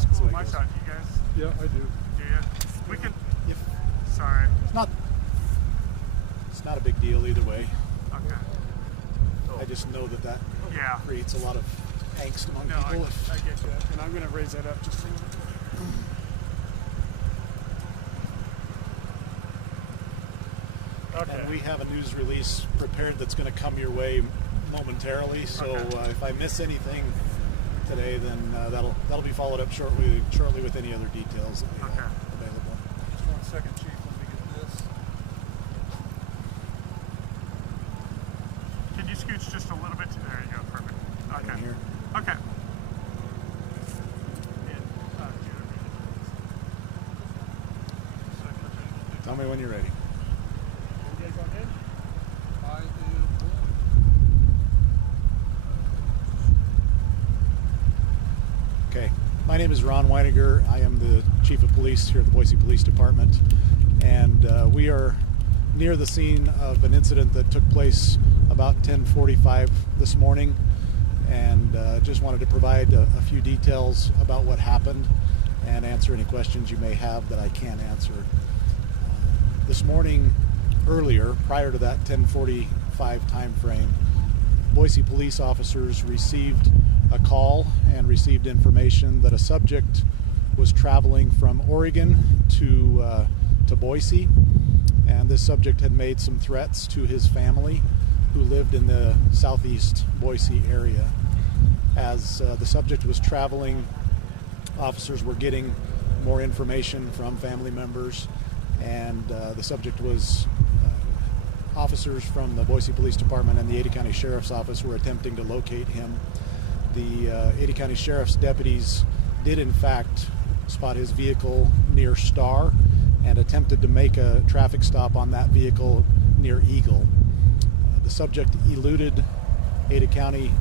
school on my goes. side. You guys? Yeah, I do. Do you? We can. If Sorry. it's not a big deal either way. Okay. I just know that Yeah. creates a lot of angst among No, people. I get you. And I'm going to raise that up just a little bit. Okay. And we have a news release prepared that's going to come your way momentarily. So Okay. if I miss anything today, then that'll be followed up shortly with any other details that we have Okay. available. Just 1 second, Chief. Let me get this. Can you scooch just a little bit? There you go. Perfect. Okay. In here. Okay. Tell me when you're ready. You guys on in? I do. Okay. My name is Ron Weiniger. I am the Chief of Police here at the Boise Police Department. And we are near the scene of an incident that took place about 10:45 this morning. And just wanted to provide a few details about what happened and answer any questions you may have that I can't answer. This morning, earlier, prior to that 10:45 time frame, Boise police officers received a call and received information that a subject was traveling from Oregon to Boise, and this subject had made some threats to his family who lived in the southeast Boise area. As the subject was traveling, officers were getting more information from family members, and the subject was officers from the Boise Police Department and the Ada County Sheriff's Office were attempting to locate him. The Ada County Sheriff's deputies did in fact spot his vehicle near Star and attempted to make a traffic stop on that vehicle near Eagle. The subject eluded Ada County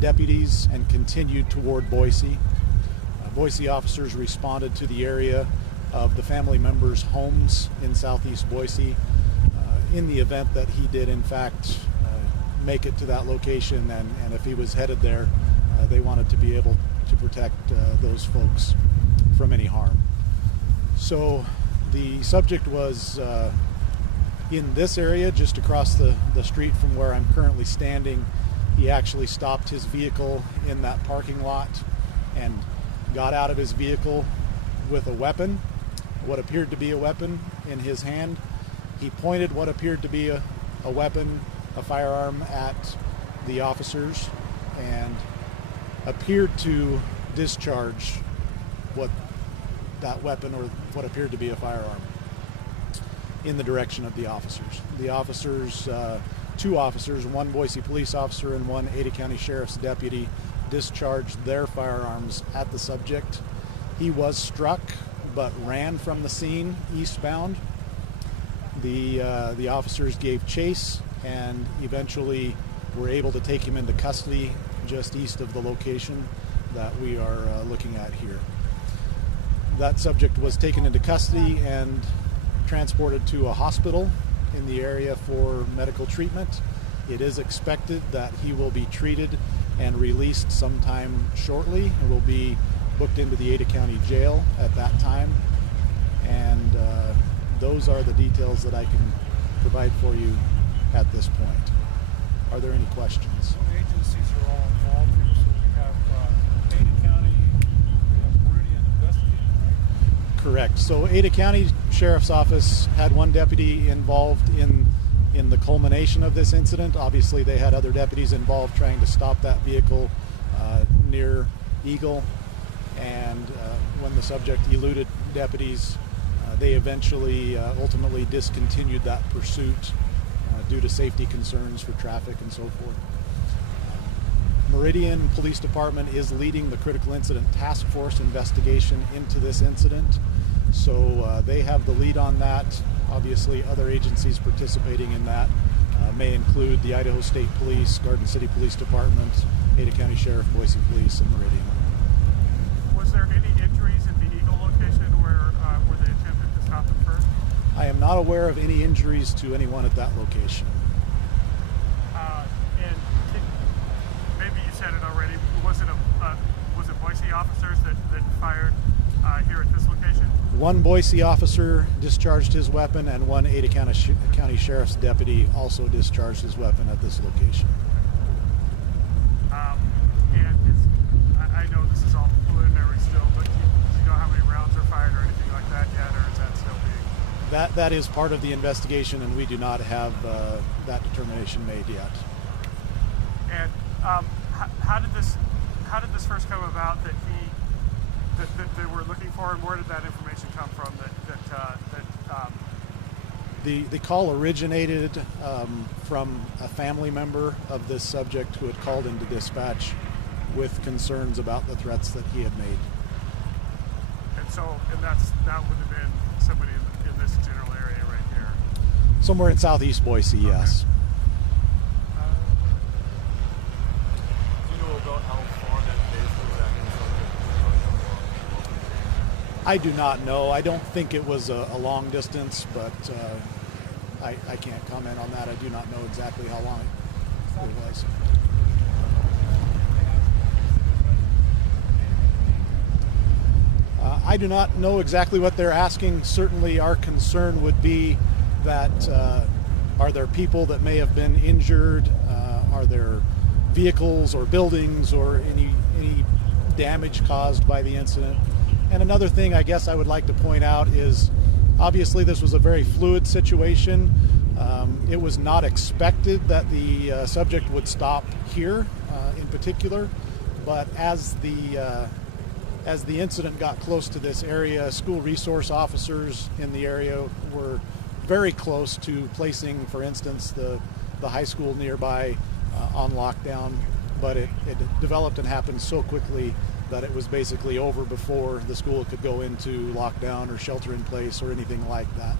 deputies and continued toward Boise. Boise officers responded to the area of the family members' homes in southeast Boise in the event that he did in fact make it to that location, and if he was headed there, they wanted to be able to protect those folks from any harm. So the subject was in this area just across the street from where I'm currently standing. He actually stopped his vehicle in that parking lot and got out of his vehicle with a weapon, what appeared to be a weapon in his hand. He pointed what appeared to be a weapon, a firearm, at the officers and appeared to discharge that weapon or what appeared to be a firearm in the direction of the officers. The officers, two officers, one Boise police officer and one Ada County Sheriff's deputy, discharged their firearms at the subject. He was struck but ran from the scene eastbound. The officers gave chase and eventually were able to take him into custody just east of the location that we are looking at here. That subject was taken into custody and transported to a hospital in the area for medical treatment. It is expected that he will be treated and released sometime shortly and will be booked into the Ada County Jail at that time. And those are the details that I can provide for you at this point. Are there any questions? What agencies are all involved here? So we have Ada County, we have Meridian investigating, right? Correct. So Ada County Sheriff's Office had one deputy involved in the culmination of this incident. Obviously, they had other deputies involved trying to stop that vehicle near Eagle. And when the subject eluded deputies, they eventually ultimately discontinued that pursuit due to safety concerns for traffic and so forth. Meridian Police Department is leading the Critical Incident Task Force investigation into this incident. So they have the lead on that. Obviously, other agencies participating in that may include the Idaho State Police, Garden City Police Department, Ada County Sheriff, Boise Police, and Meridian. Was there any injuries in the Eagle location where they attempted to stop him first? I am not aware of any injuries to anyone at that location. And maybe you said it already. Was it Boise officers that fired One Boise officer discharged his weapon, and one Ada County Sheriff's deputy also discharged his weapon at this location. And I know this is all preliminary still, but do you know how many rounds are fired or anything like that yet, or is that still being? That is part of the investigation, and we do not have that determination made yet. And how did this first come about that they were looking for, and where did that information come from? The call originated from a family member of this subject who had called into dispatch with concerns about the threats that he had made. And that would have been somebody in this general area right here. Somewhere in southeast Boise, yes. Do you know about how far that base was at? I do not know. I don't think it was a long distance, but I can't comment on that. I do not know exactly how long it was. I do not know exactly what they're asking. Certainly our concern would be that are there people that may have been injured? Are there vehicles or buildings or any damage caused by the incident? And another thing I guess I would like to point out is obviously this was a very fluid situation. It was not expected that the subject would stop here in particular, but as the incident got close to this area, school resource officers in the area were very close to placing, for instance, the high school nearby on lockdown, but it developed and happened so quickly that it was basically over before the school could go into lockdown or shelter in place or anything like that.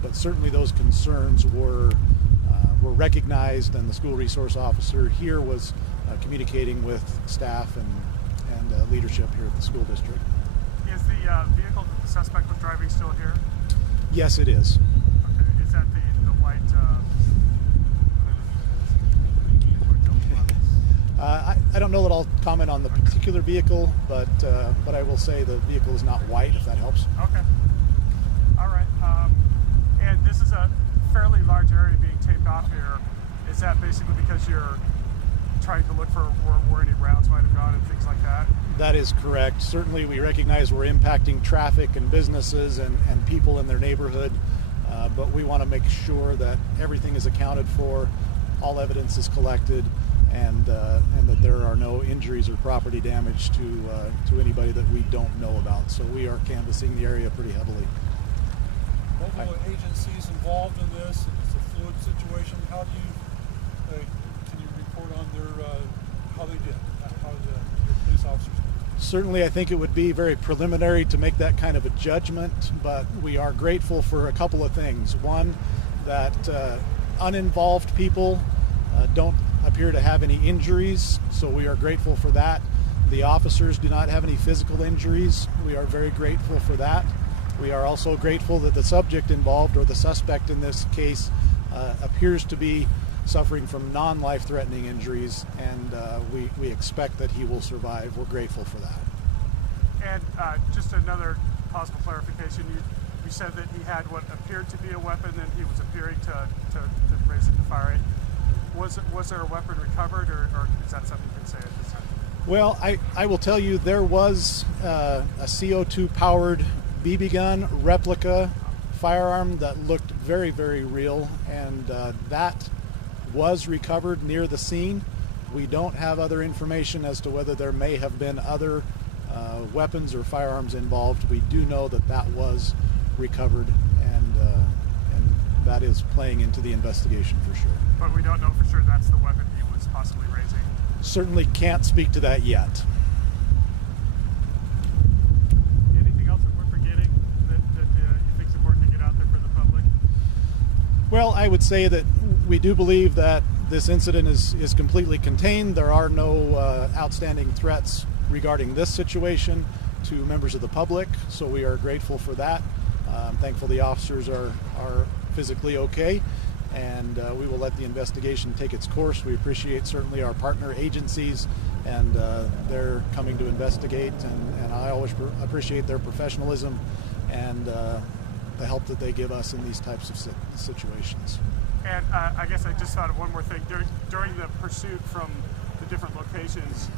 But certainly those concerns were recognized, and the school resource officer here was communicating with staff and leadership here at the school district. Is the vehicle that the suspect was driving still here? Yes, it is. Okay. Is that the white? I don't know that I'll comment on the particular vehicle, but I will say the vehicle is not white, if that helps. Okay. All right. And this is a fairly large area being taped off here. Is that basically because you're trying to look for where any rounds might have gone and things like that? That is correct. Certainly we recognize we're impacting traffic and businesses and people in their neighborhood, but we want to make sure that everything is accounted for, all evidence is collected, and that there are no injuries or property damage to anybody that we don't know about. So we are canvassing the area pretty heavily. Multiple agencies involved in this, and it's a fluid situation. How do you can you report on their how they did? How your police officers did? Certainly, I think it would be very preliminary to make that kind of a judgment, but we are grateful for a couple of things. One, that uninvolved people don't appear to have any injuries, so we are grateful for that. The officers do not have any physical injuries. We are very grateful for that. We are also grateful that the subject involved, or the suspect in this case, appears to be suffering from non-life-threatening injuries, and we expect that he will survive. We're grateful for that. And just another possible clarification, you said that he had what appeared to be a weapon, and he was appearing to raise it to fire it. Was there a weapon recovered, or is that something you can say at this time? Well, I will tell you there was a CO2-powered BB gun replica firearm that looked very, very real, and that was recovered near the scene. We don't have other information as to whether there may have been other weapons or firearms involved. We do know that that was recovered, and that is playing into the investigation for sure. But we don't know for sure that's the weapon he was possibly raising. Certainly can't speak to that yet. Anything else that we're forgetting that you think is important to get out there for the public? Well, I would say that we do believe that this incident is completely contained. There are no outstanding threats regarding this situation to members of the public, so we are grateful for that. Thankful the officers are physically okay, and we will let the investigation take its course. We appreciate certainly our partner agencies, and they're coming to investigate, and I always appreciate their professionalism and the help that they give us in these types of situations. And I guess I just thought of one more thing. During the pursuit from the different locations,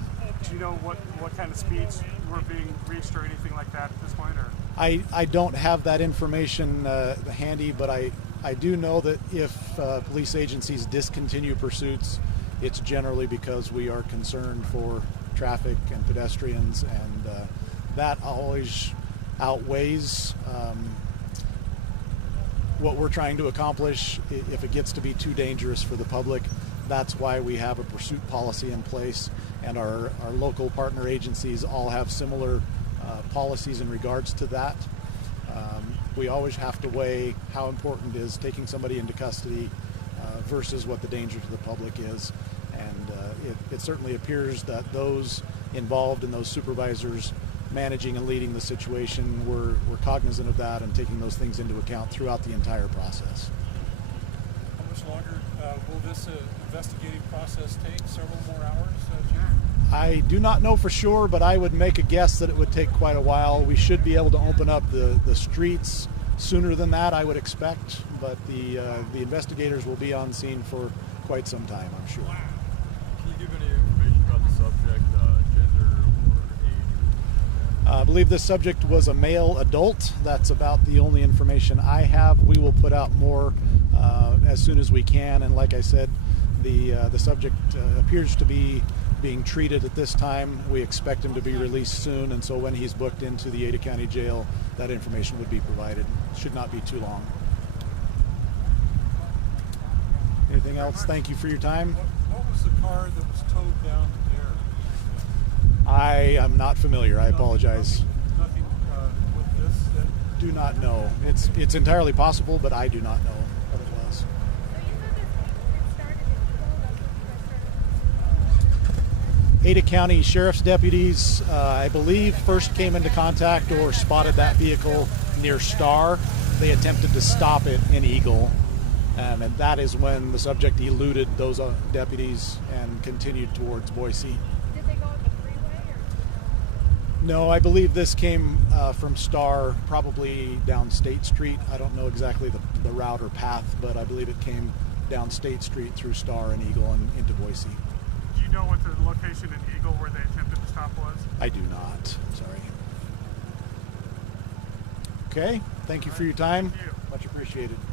do you know what kind of speeds were being reached or anything like that at this point? Or I don't have that information handy, but I do know that if police agencies discontinue pursuits, it's generally because we are concerned for traffic and pedestrians, and that always outweighs what we're trying to accomplish. If it gets to be too dangerous for the public, that's why we have a pursuit policy in place, and our local partner agencies all have similar policies in regards to that. We always have to weigh how important is taking somebody into custody versus what the danger to the public is, and it certainly appears that those involved and those supervisors managing and leading the situation were cognizant of that and taking those things into account throughout the entire process. How much longer will this investigating process take? Several more hours, Jim? I do not know for sure, but I would make a guess that it would take quite a while. We should be able to open up the streets sooner than that, I would expect, but the investigators will be on scene for quite some time, I'm sure. Can you give any information about the subject, gender or age? I believe this subject was a male adult. That's about the only information I have. We will put out more as soon as we can, and like I said, the subject appears to be being treated at this time. We expect him to be released soon, and so when he's booked into the Ada County Jail, that information would be provided. Should not be too long. Anything else? Thank you for your time. What was the car that was towed down there? I am not familiar. I apologize. Nothing with this? Do not know. It's entirely possible, but I do not know what it was. Ada County Sheriff's deputies, I believe, first came into contact or spotted that vehicle near Star. They attempted to stop it in Eagle, and that is when the subject eluded those deputies and continued towards Boise. Did they go on the freeway or? No, I believe this came from Star, probably down State Street. I don't know exactly the route or path, but I believe it came down State Street through Star and Eagle and into Boise. do you know what the location in Eagle where they attempted to stop was? I do not. Sorry. Okay. Thank you for your time. Thank you. Much appreciated.